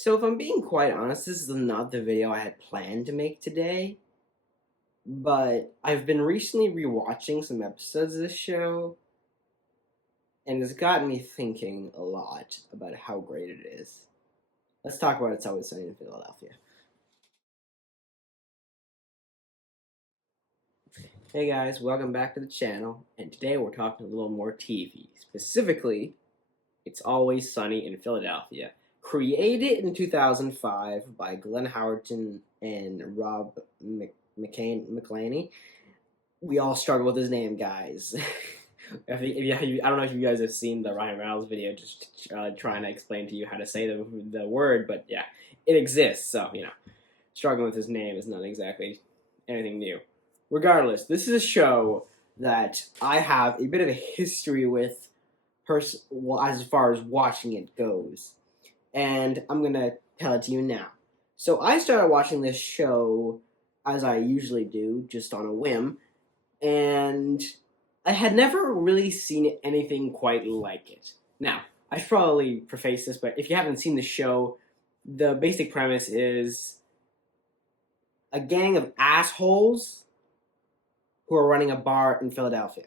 So if I'm being quite honest, this is not the video I had planned to make today, but I've been recently rewatching some episodes of this show, and it's gotten me thinking a lot about how great it is. Let's talk about It's Always Sunny in Philadelphia. Hey guys, welcome back to the channel, and today we're talking a little more TV. Specifically, It's Always Sunny in Philadelphia. Created in 2005 by Glenn Howerton and Rob McElhenney. We all struggle with his name, guys. I don't know if you guys have seen the Ryan Reynolds video, just trying to explain to you how to say the word, but yeah, it exists. So struggling with his name is not exactly anything new. Regardless, this is a show that I have a bit of a history with, as far as watching it goes, and I'm gonna tell it to you now. So I started watching this show as I usually do, just on a whim, and I had never really seen anything quite like it. Now, I should probably preface this, but if you haven't seen the show, the basic premise is a gang of assholes who are running a bar in Philadelphia.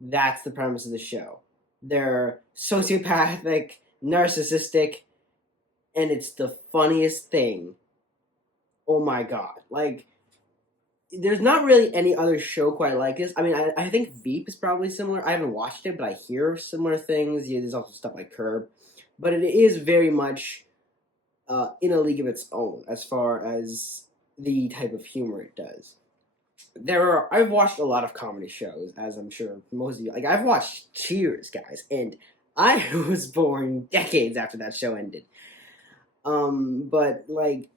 That's the premise of the show. They're sociopathic, narcissistic, and it's the funniest thing. Oh my god. Like, there's not really any other show quite like this. I mean, I think Veep is probably similar. I haven't watched it, but I hear similar things. Yeah, there's also stuff like Curb. But it is very much in a league of its own as far as the type of humor it does. I've watched a lot of comedy shows, as I'm sure most of you. Like, I've watched Cheers, guys, and I was born decades after that show ended. But like,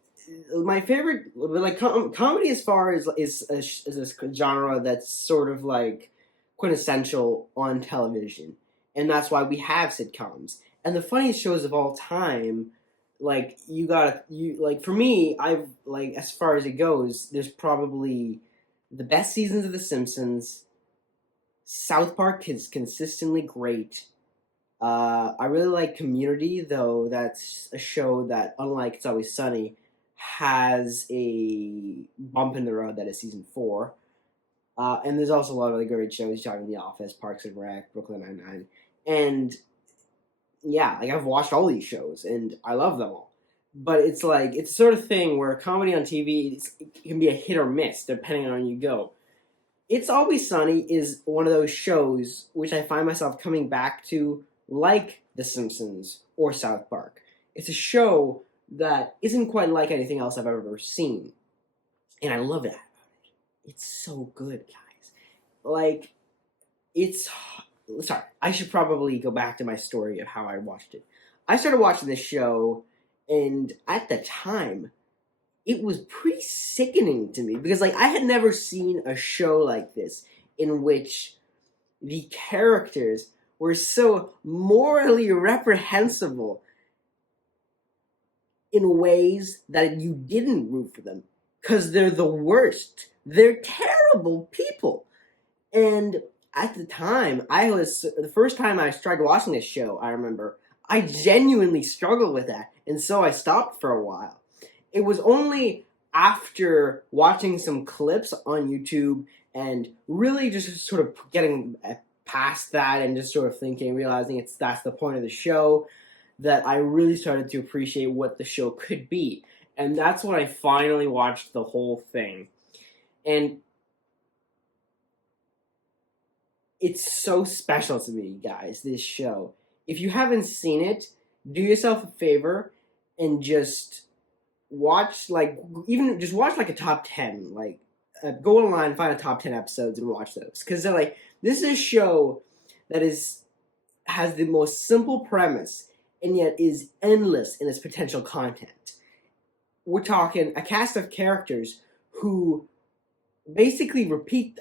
my favorite, like, comedy as far as is this genre that's sort of like quintessential on television, and that's why we have sitcoms. And the funniest shows of all time, like, for me, I've, like, as far as it goes, there's probably the best seasons of The Simpsons. South Park is consistently great. I really like Community, though that's a show that, unlike It's Always Sunny, has a bump in the road that is season 4. And there's also a lot of other great shows, talking The Office, Parks and Rec, Brooklyn Nine-Nine. And yeah, like, I've watched all these shows, and I love them all. But it's like, it's the sort of thing where comedy on TV it can be a hit or miss, depending on where you go. It's Always Sunny is one of those shows which I find myself coming back to, like The Simpsons or South Park. It's a show that isn't quite like anything else I've ever seen. And I love that about it. It's so good, guys. Like, it's... Sorry, I should probably go back to my story of how I watched it. I started watching this show, and at the time, it was pretty sickening to me, because, like, I had never seen a show like this in which the characters were so morally reprehensible in ways that you didn't root for them, because they're the worst. They're terrible people. And at the time, the first time I started watching this show, I remember, I genuinely struggled with that, and so I stopped for a while. It was only after watching some clips on YouTube and really just sort of getting past that and just sort of realizing that's the point of the show, that I really started to appreciate what the show could be. And that's when I finally watched the whole thing. And it's so special to me, guys, this show. If you haven't seen it, do yourself a favor and just watch, like, a top 10. Like, go online, find a top 10 episodes and watch those. Because they're like, this is a show that has the most simple premise and yet is endless in its potential content. We're talking a cast of characters who basically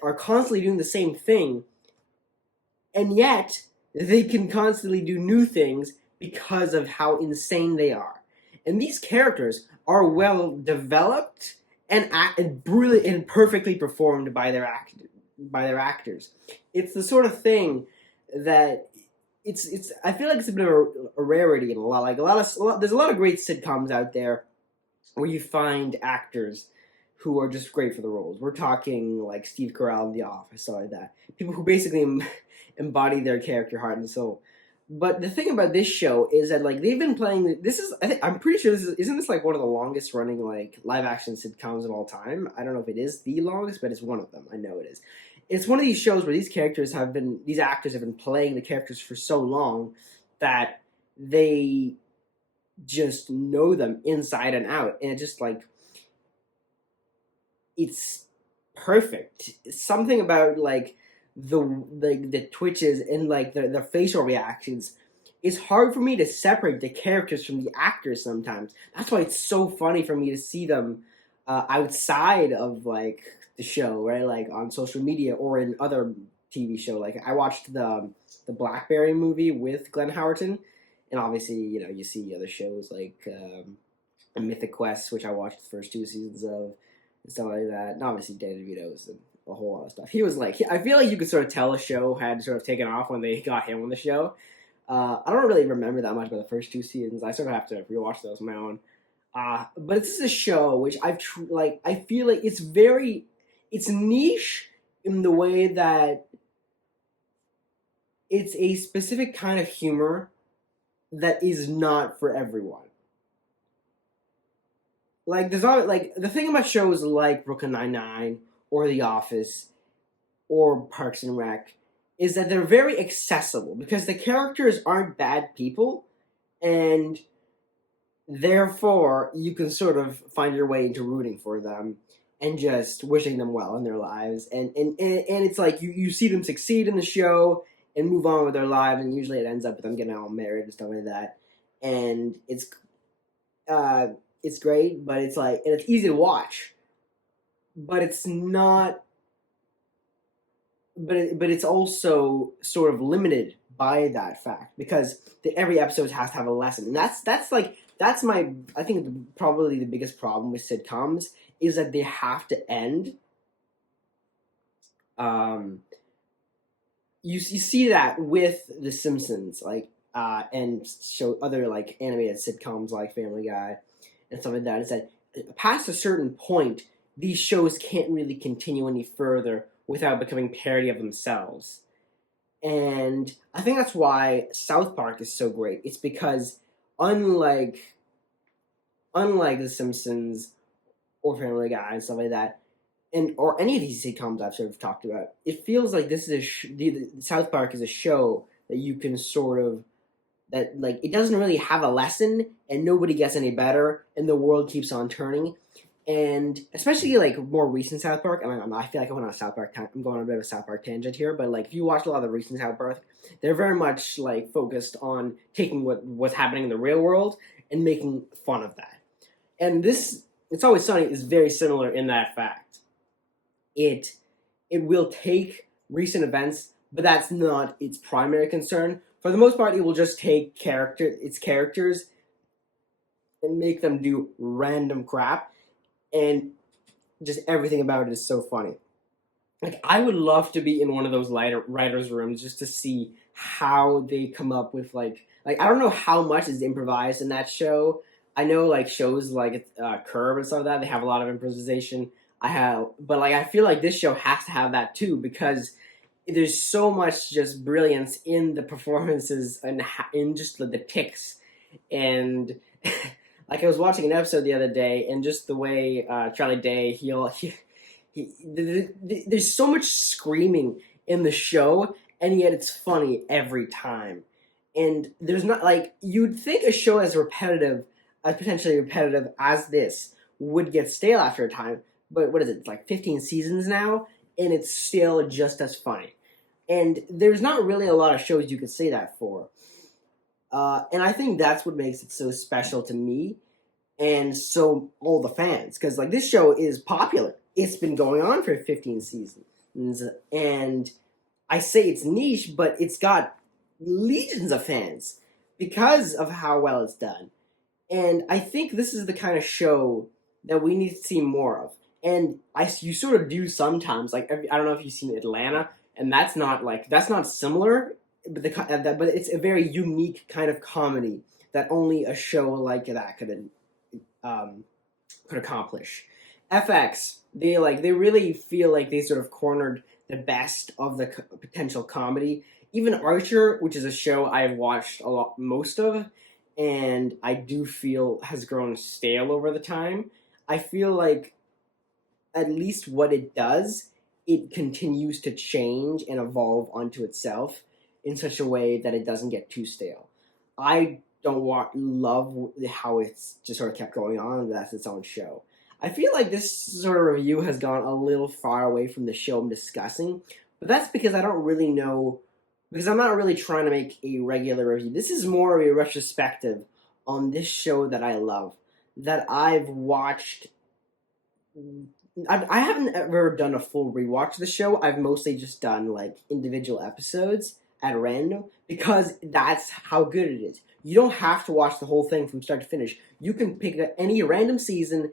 are constantly doing the same thing, and yet they can constantly do new things because of how insane they are. And these characters are well developed and brilliant and perfectly performed by their actors. It's the sort of thing that it's I feel like it's a bit of a rarity in there's a lot of great sitcoms out there where you find actors who are just great for the roles. We're talking like Steve Carell in The Office, stuff like that. People who basically embody their character heart and soul. But the thing about this show is that like they've been playing. This is I'm pretty sure this isn't this like one of the longest running like live action sitcoms of all time. I don't know if it is the longest, but it's one of them. I know it is. It's one of these shows where these actors have been playing the characters for so long that they just know them inside and out, and it just like it's perfect. Something about like the twitches and like the facial reactions. It's hard for me to separate the characters from the actors sometimes. That's why it's so funny for me to see them outside of like the show, right? Like on social media or in other TV show. Like I watched the Blackberry movie with Glenn Howerton, and obviously you see other shows like Mythic Quest, which I watched the first two seasons of, and stuff like that. And obviously Danny DeVito's and a whole lot of stuff. He was like, I feel like you could sort of tell a show had sort of taken off when they got him on the show. I don't really remember that much about the first two seasons. I sort of have to rewatch those on my own. But this is a show which I feel like it's niche in the way that it's a specific kind of humor that is not for everyone. Like there's not like the thing about shows like Brooklyn Nine-Nine or The Office or Parks and Rec is that they're very accessible because the characters aren't bad people, and therefore you can sort of find your way into rooting for them and just wishing them well in their lives, and it's like you see them succeed in the show and move on with their lives, and usually it ends up with them getting all married and stuff like that, and it's great, but it's like, and it's easy to watch, but it's not, but it's also sort of limited by that fact because every episode has to have a lesson, and that's my, I think probably the biggest problem with sitcoms is that they have to end. You see that with The Simpsons, like and show other like animated sitcoms like Family Guy and stuff like that. Is that past a certain point, these shows can't really continue any further without becoming parody of themselves. And I think that's why South Park is so great. It's because unlike The Simpsons or Family Guy and stuff like that, and or any of these sitcoms I've sort of talked about, it feels like this is the South Park is a show that you can sort of that like it doesn't really have a lesson and nobody gets any better and the world keeps on turning. And especially like more recent South Park, I feel like I went on a South Park. I'm going on a bit of a South Park tangent here, but like if you watch a lot of the recent South Park, they're very much like focused on taking what's happening in the real world and making fun of that. And this It's Always Sunny is very similar in that fact. It will take recent events, but that's not its primary concern. For the most part, it will just take its characters and make them do random crap, and just everything about it is so funny. Like I would love to be in one of those writers' rooms just to see how they come up with like I don't know how much is improvised in that show. I know like shows like Curb and stuff like that, they have a lot of improvisation. But like I feel like this show has to have that too because there's so much just brilliance in the performances and in just the ticks and like I was watching an episode the other day and just the way Charlie Day there's so much screaming in the show and yet it's funny every time, and there's not like you'd think a show as potentially repetitive as this would get stale after a time. But what is it? It's like 15 seasons now, and it's still just as funny. And there's not really a lot of shows you could say that for. And I think that's what makes it so special to me, and so all the fans, because like this show is popular. It's been going on for 15 seasons, and I say it's niche, but it's got legions of fans because of how well it's done. And I think this is the kind of show that we need to see more of. And you sort of do sometimes. Like I don't know if you've seen Atlanta, and that's not similar but it's a very unique kind of comedy that only a show like that um, could accomplish. FX, they really feel like they sort of cornered the best of the potential comedy. Even Archer, which is a show I've watched a lot, most of, and I do feel has grown stale over the time. I feel like at least what it does, it continues to change and evolve onto itself in such a way that it doesn't get too stale. I don't love how it's just sort of kept going on. That's its own show. I feel like this sort of review has gone a little far away from the show I'm discussing, but that's because I don't really know, because I'm not really trying to make a regular review. This is more of a retrospective on this show that I love, that I've watched. I haven't ever done a full rewatch of the show. I've mostly just done like individual episodes at random because that's how good it is. You don't have to watch the whole thing from start to finish. You can pick any random season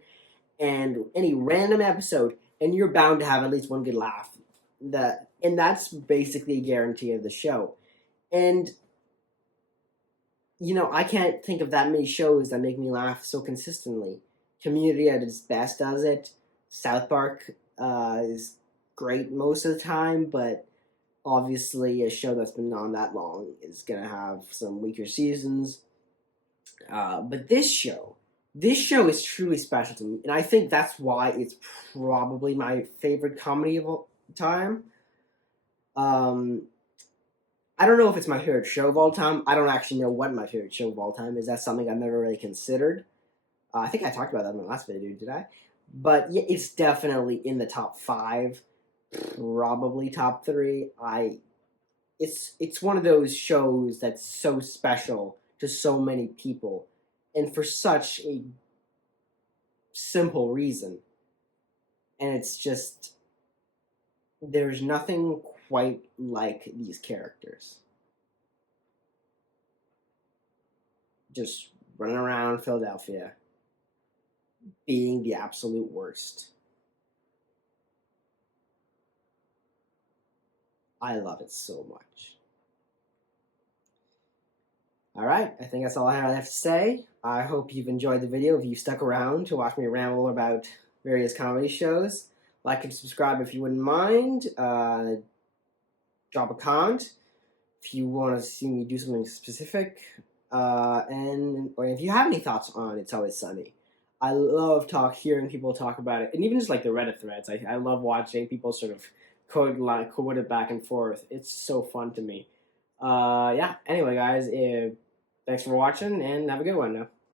and any random episode, and you're bound to have at least one good laugh. And that's basically a guarantee of the show. And I can't think of that many shows that make me laugh so consistently. Community at its best does it. South Park is great most of the time, but obviously a show that's been on that long is gonna have some weaker seasons. But this show is truly special to me, and I think that's why it's probably my favorite comedy of all time. Um, I don't know if it's my favorite show of all time. I don't actually know what my favorite show of all time is. That's something I've never really considered. I think I talked about that in my last video, did I? But yeah, it's definitely in the top 5, probably top 3. It's one of those shows that's so special to so many people, and for such a simple reason. And it's just there's nothing quite like these characters. Just running around Philadelphia, being the absolute worst. I love it so much. Alright, I think that's all I have to say. I hope you've enjoyed the video. If you stuck around to watch me ramble about various comedy shows, like and subscribe if you wouldn't mind. Drop a comment if you want to see me do something specific. Or if you have any thoughts on It's Always Sunny. I love hearing people talk about it, and even just like the Reddit threads. I love watching people sort of quote it back and forth. It's so fun to me. Yeah. Anyway, guys, thanks for watching, and have a good one now.